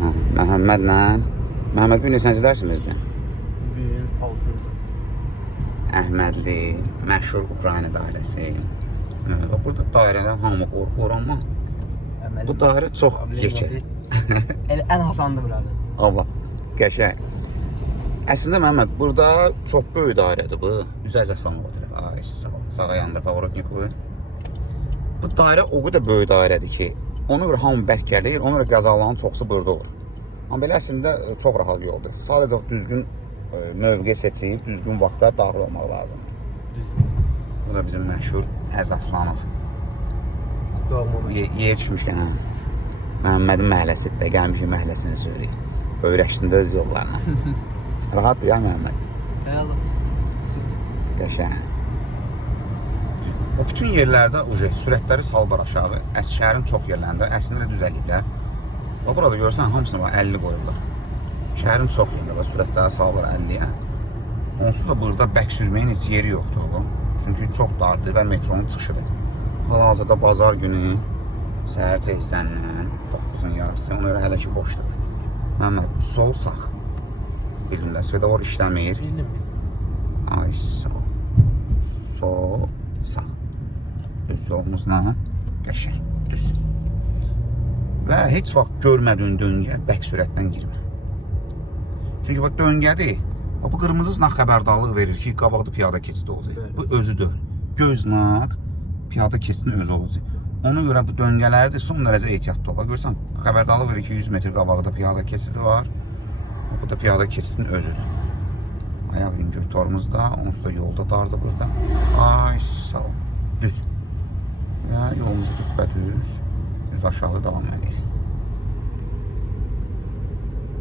Məhəmmədlə. Məhəmməd bir neçənci dərsimizdir? 6-cı. Əhmədli, məşhur Ukrayna dairəsi. Burada dairədən hamı qorxur, amma bu dairə çox yekə. Ən asandır buradır. Allah, qəşəng. Əslində Məhəmməd, burada çox böyük dairədir bu. Üzəcək salmağa tərəf. Ay, sağa yandır, pavorotniku. Bu dairə o qədər böyük dairədir ki, ona görə hamı bərk gəlir, ona görə qəzaların çoxsu burada olur. Amma belə əslində çox rahat yoldur. Sadəcə düzgün mövqe seçib, düzgün vaxtda daxil olmaq lazımdır. Bu da bizim məşhur Əz Aslanov. Yer düşmüşkən, hə? Məhəmmədin məhəlləsidir də, gəlmişik məhəlləsini söyləyik. Öyrəşsin də öz yollarına. Rahatdır ya Məhəmməd. Qəşəng. O bütün yerlərdə sürətləri salbar aşağı, şəhərin çox yerlərində əslində düz əliblər. Burada görürsən, hamısını 50 qoyurlar. Şəhərin çox yerlərində sürətləri salbar 50-yə. Onsuz da burada bək sürməyin heç yeri yoxdur. Çünki çox dardır və metronun çıxışıdır. Hal-hazırda bazar günü səhər tezləndən 9-un yarısı, ona görə hələ ki boşdur. Məhəmməd, sol sağ. Bilirlər, svetofor işləmir. Ay, sol. Sol, sağ. Düz yolumuzla qəşəng, düz. Və heç vaxt görmədiyin döngə bək sürətdən girmə. Çünki bu döngədir. Bu qırmızı znak xəbərdarlıq verir ki, qabaqda piyada keçidi olacaq. Bu özüdür. Göz znak piyada keçidinin özü olacaq. Ona görə bu döngələrdir, son dərəcə ehtiyatlı ol. Görürsən, xəbərdarlıq verir ki, 100 metr qabaqda piyada keçidi var. Bu da piyada keçidinin özüdür. Ayaq injektorumuz da, onsuz da yolda dardı burada. Ay, sağ ol. Düz. Və yolumuzu düz, düz aşağı davam edelim.